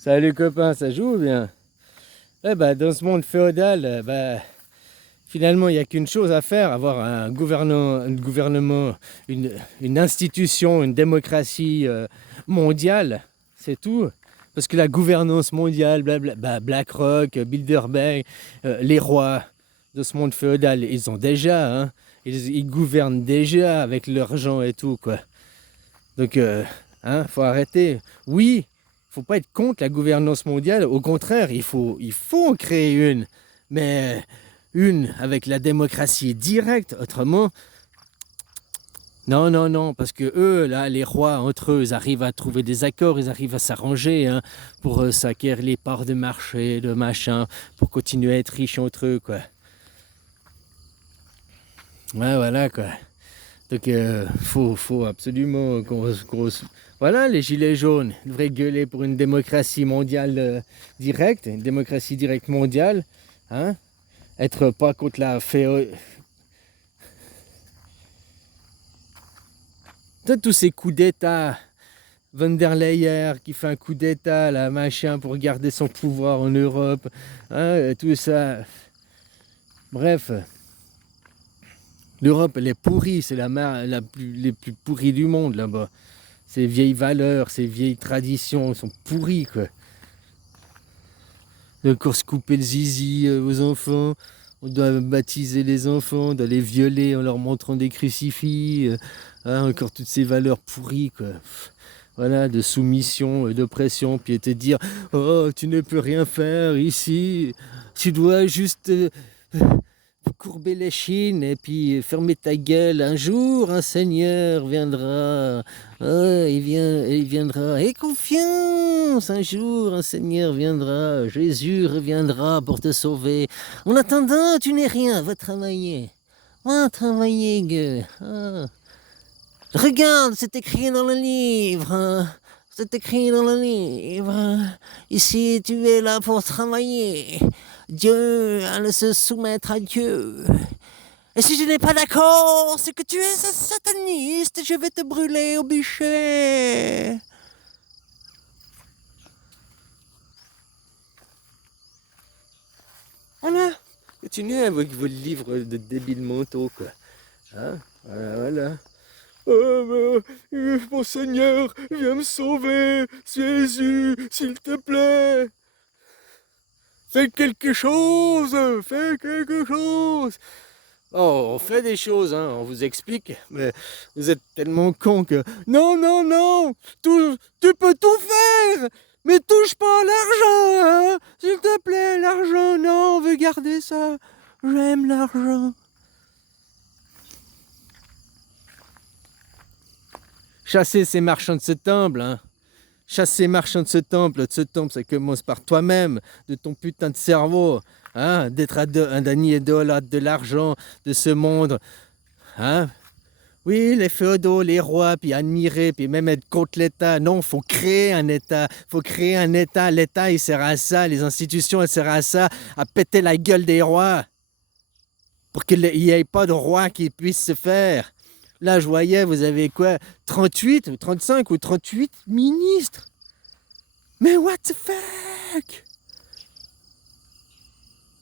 Salut copain, ça joue ou bien? Dans ce monde féodal, finalement, il n'y a qu'une chose à faire, avoir un gouvernement, une institution, une démocratie mondiale, c'est tout. Parce que la gouvernance mondiale, BlackRock, Bilderberg, les rois de ce monde féodal, ils ont déjà, hein, ils gouvernent déjà avec leur argent et tout, quoi. Donc, faut arrêter. Oui, faut pas être contre la gouvernance mondiale. Au contraire, il faut en créer une. Mais une avec la démocratie directe. Autrement, non, non, non. Parce que eux, là, les rois, entre eux, ils arrivent à trouver des accords, ils arrivent à s'arranger, hein, pour s'acquérir les parts de marché, de machin, pour continuer à être riches entre eux, quoi. Ouais, voilà, quoi. Donc, faut absolument Voilà, les gilets jaunes devraient gueuler pour une démocratie mondiale directe, une démocratie directe mondiale, hein. Être pas contre la féo... Tous ces coups d'État, Von der Leyen qui fait un coup d'État, là, machin, pour garder son pouvoir en Europe, hein, tout ça. Bref, l'Europe, elle est pourrie, c'est les plus pourries du monde, là-bas. Ces vieilles valeurs, ces vieilles traditions sont pourries, quoi. Encore se couper le zizi aux enfants, on doit baptiser les enfants, on doit les violer en leur montrant des crucifix, hein, encore toutes ces valeurs pourries, quoi. Voilà, de soumission, d'oppression, puis te dire « Oh, tu ne peux rien faire ici, tu dois juste courber les chines et puis fermer ta gueule. Un jour, un Seigneur viendra. Il viendra. Aie confiance. Un jour, un Seigneur viendra. Jésus reviendra pour te sauver. En attendant, tu n'es rien. Va travailler. Va travailler, gueule. Ah. Regarde, c'est écrit dans le livre. Hein. C'est écrit dans le livre. Ici, tu es là pour travailler. Dieu, à se soumettre à Dieu. Et si tu n'es pas d'accord, c'est que tu es un sataniste, je vais te brûler au bûcher. Voilà. Continuez avec vos livres de débiles mentaux, quoi. Hein? Voilà, voilà. Mon Seigneur, viens me sauver, Jésus, s'il te plaît. Fais quelque chose, fais quelque chose. Oh, on fait des choses, hein, on vous explique, mais vous êtes tellement cons que... Non, non, non, tu peux tout faire, mais touche pas à l'argent, hein, s'il te plaît, l'argent, non, on veut garder ça, j'aime l'argent. Chasser ces marchands de ce temple, hein. Chasser marchands de ce temple, ça commence par toi-même, de ton putain de cerveau, hein, d'être un idolâtre de l'argent, de ce monde, hein. Oui, les féodaux, les rois, puis admirer, puis même être contre l'État. Non, faut créer un État. Faut créer un État. L'État, il sert à ça. Les institutions, elles servent à ça, à péter la gueule des rois. Pour qu'il n'y ait pas de roi qui puisse se faire. Là, je voyais, vous avez quoi, 38 ou 35 ou 38 ministres. Mais what the fuck?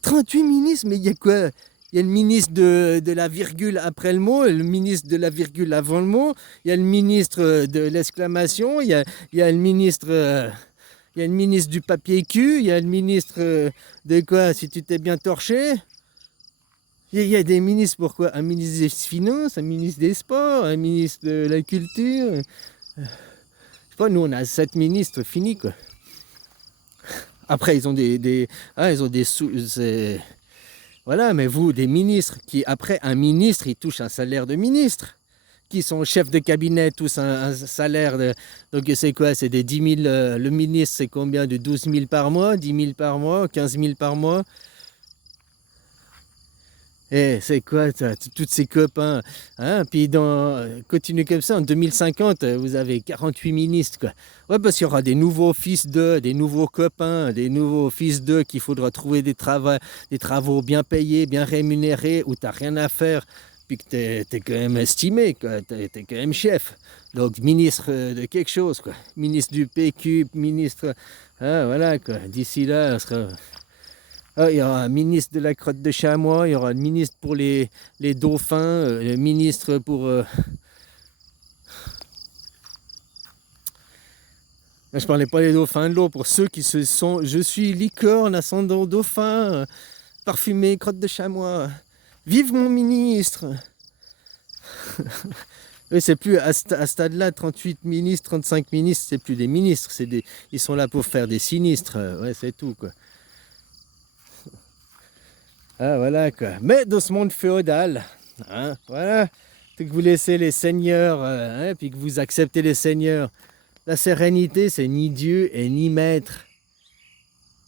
38 ministres, mais il y a quoi? Il y a le ministre de la virgule après le mot, le ministre de la virgule avant le mot, il y a le ministre de l'exclamation, il y a le ministre... il y a le ministre du papier cul, il y a le ministre de quoi, si tu t'es bien torché. Il y a des ministres, pourquoi? Un ministre des Finances, un ministre des Sports, un ministre de la Culture. Je sais pas, nous on a 7 ministres, fini quoi. Après ils ont ils ont des sous... Voilà, mais vous, des ministres qui, après un ministre, il touche un salaire de ministre. Qui sont chefs de cabinet, tous un salaire de... Donc c'est quoi? C'est des 10 000... le ministre, c'est combien? De 12 000 par mois, 10 000 par mois, 15 000 par mois. Eh, c'est quoi ça? Tous ces copains, hein? Puis continue comme ça, en 2050, vous avez 48 ministres, quoi. Ouais, parce qu'il y aura des nouveaux fils d'eux, des nouveaux copains, des nouveaux fils d'eux qu'il faudra trouver des travaux bien payés, bien rémunérés, où t'as rien à faire. puis que t'es quand même estimé, quoi. T'es quand même chef. Donc ministre de quelque chose, quoi. Ministre du PQ, ministre... Ah, voilà, quoi. D'ici là, on sera... Ah, il y aura un ministre de la crotte de chamois, il y aura un ministre pour les dauphins, le ministre pour... Je parlais pas des dauphins de l'eau, pour ceux qui se sont... Je suis licorne, ascendant dauphin, parfumé, crotte de chamois. Vive mon ministre! Oui, c'est plus à ce stade-là, 38 ministres, 35 ministres, c'est plus des ministres, ils sont là pour faire des sinistres, ouais, c'est tout, quoi. Ah, voilà, quoi. Mais dans ce monde féodal, hein, voilà, que vous laissez les seigneurs, hein, puis que vous acceptez les seigneurs, la sérénité, c'est ni Dieu et ni maître.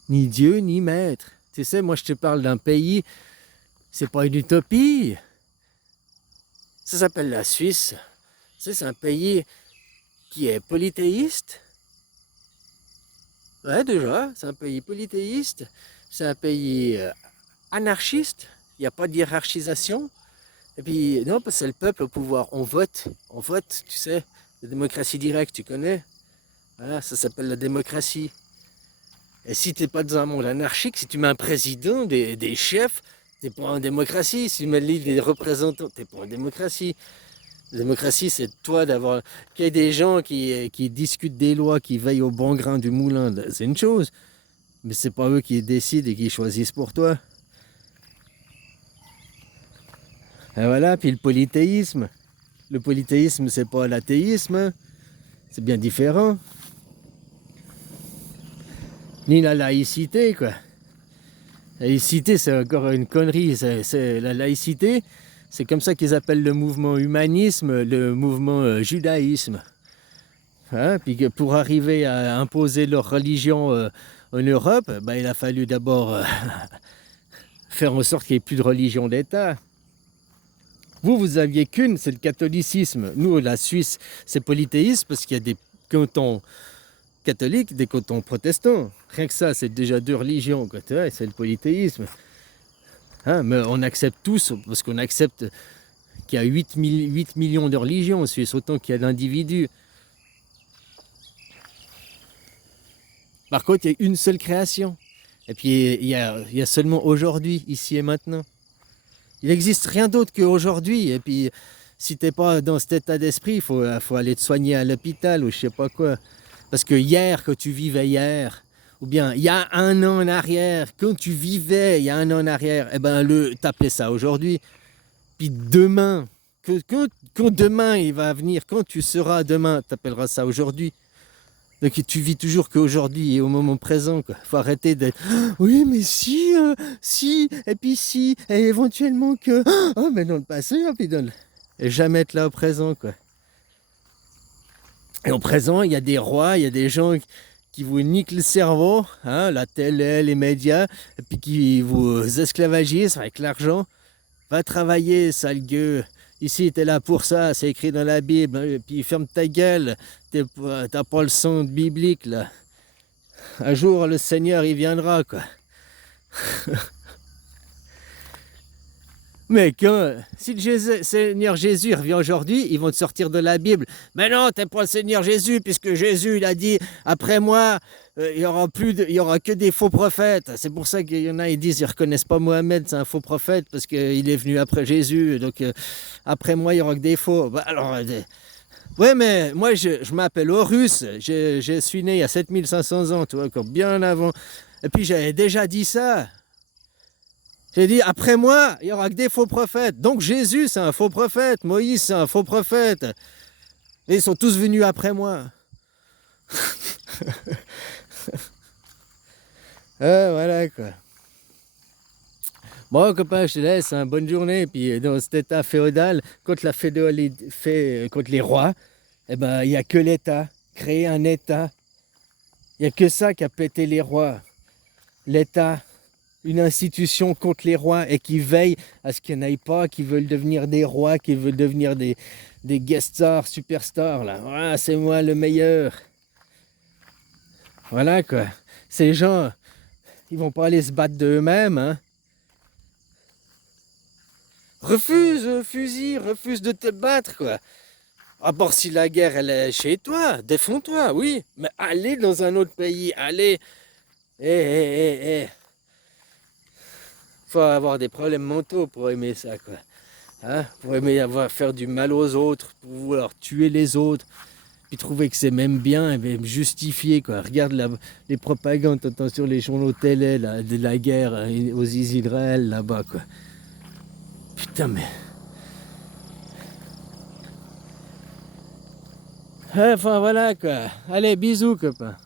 Ni Dieu, ni maître. Tu sais, moi, je te parle d'un pays, c'est pas une utopie. Ça s'appelle la Suisse. Tu sais, c'est un pays qui est polythéiste. Ouais, déjà, c'est un pays polythéiste. C'est un pays anarchiste. Il n'y a pas de hiérarchisation. Et puis, non, parce que c'est le peuple au pouvoir. On vote, tu sais. La démocratie directe, tu connais. Voilà, ça s'appelle la démocratie. Et si tu n'es pas dans un monde anarchique, si tu mets un président, des chefs, tu n'es pas en démocratie. Si tu mets des représentants, tu n'es pas en démocratie. La démocratie, c'est toi d'avoir... Qu'il y ait des gens qui discutent des lois, qui veillent au bon grain du moulin, c'est une chose. Mais c'est pas eux qui décident et qui choisissent pour toi. Et voilà, puis le polythéisme. Le polythéisme, c'est pas l'athéisme, hein. C'est bien différent. Ni la laïcité, quoi. La laïcité, c'est encore une connerie. La laïcité, c'est comme ça qu'ils appellent le mouvement humanisme, le mouvement judaïsme. Hein, puis que pour arriver à imposer leur religion en Europe, ben, il a fallu d'abord faire en sorte qu'il n'y ait plus de religion d'État. Vous aviez qu'une, c'est le catholicisme. Nous, la Suisse, c'est polythéisme parce qu'il y a des cantons catholiques, des cantons protestants. Rien que ça, c'est déjà deux religions, quoi. C'est le polythéisme. Hein, mais on accepte tous, parce qu'on accepte qu'il y a 8 millions de religions en Suisse, autant qu'il y a d'individus. Par contre, il y a une seule création. Et puis, il y a seulement aujourd'hui, ici et maintenant. Il n'existe rien d'autre qu'aujourd'hui. Et puis, si tu n'es pas dans cet état d'esprit, il faut aller te soigner à l'hôpital ou je sais pas quoi. Parce que hier, quand tu vivais hier, ou bien il y a un an en arrière, quand tu vivais il y a un an en arrière, eh ben, t'appelais ça aujourd'hui. Puis demain, quand demain il va venir, quand tu seras demain, tu appelleras ça aujourd'hui. Donc tu vis toujours qu'aujourd'hui et au moment présent, quoi. Faut arrêter d'être oui mais si, et puis si, et éventuellement que oh mais dans le passé, hein, puis et jamais être là au présent, quoi. Et au présent, il y a des rois, il y a des gens qui vous niquent le cerveau, hein, la télé, les médias, et puis qui vous esclavagisent avec l'argent. Va travailler, sale gueux. Ici, t'es là pour ça, c'est écrit dans la Bible. Et puis ferme ta gueule, t'as pas le son biblique, là. Un jour, le Seigneur, il viendra, quoi. Mais si le Seigneur Jésus revient aujourd'hui, ils vont te sortir de la Bible. Mais non, t'es pas le Seigneur Jésus, puisque Jésus, il a dit, après moi, il y aura que des faux prophètes. C'est pour ça qu'il y en a, ils disent, ils reconnaissent pas Mohamed, c'est un faux prophète, parce qu'il est venu après Jésus. Donc, après moi, il y aura que des faux. Bah, alors, ouais, mais moi, je m'appelle Horus. Je suis né il y a 7500 ans, tu vois, encore bien avant. Et puis, j'avais déjà dit ça. J'ai dit, après moi, il n'y aura que des faux prophètes. Donc Jésus, c'est un faux prophète. Moïse, c'est un faux prophète. Et ils sont tous venus après moi. Voilà, quoi. Bon, copain, je te laisse. Hein, bonne journée. Puis dans cet état féodal, contre les rois, eh ben, il n'y a que l'État. Créer un État. Il n'y a que ça qui a pété les rois. L'État. Une institution contre les rois et qui veille à ce qu'il n'y en ait pas, qui veulent devenir des rois, qui veulent devenir des guest stars, superstars, là. Ah, c'est moi le meilleur. Voilà, quoi. Ces gens, ils vont pas aller se battre d'eux-mêmes, hein. Refuse, fusil, refuse de te battre, quoi. À part si la guerre, elle est chez toi, défends-toi, oui. Mais allez dans un autre pays, allez. Eh. Faut avoir des problèmes mentaux pour aimer ça, quoi. Hein? Pour aimer faire du mal aux autres, pour vouloir tuer les autres, puis trouver que c'est même bien, et même justifié, quoi. Regarde les propagandes, t'entends sur les journaux télé, là, de la guerre aux Israël, là-bas, quoi. Putain, mais... Enfin, voilà, quoi. Allez, bisous, copain.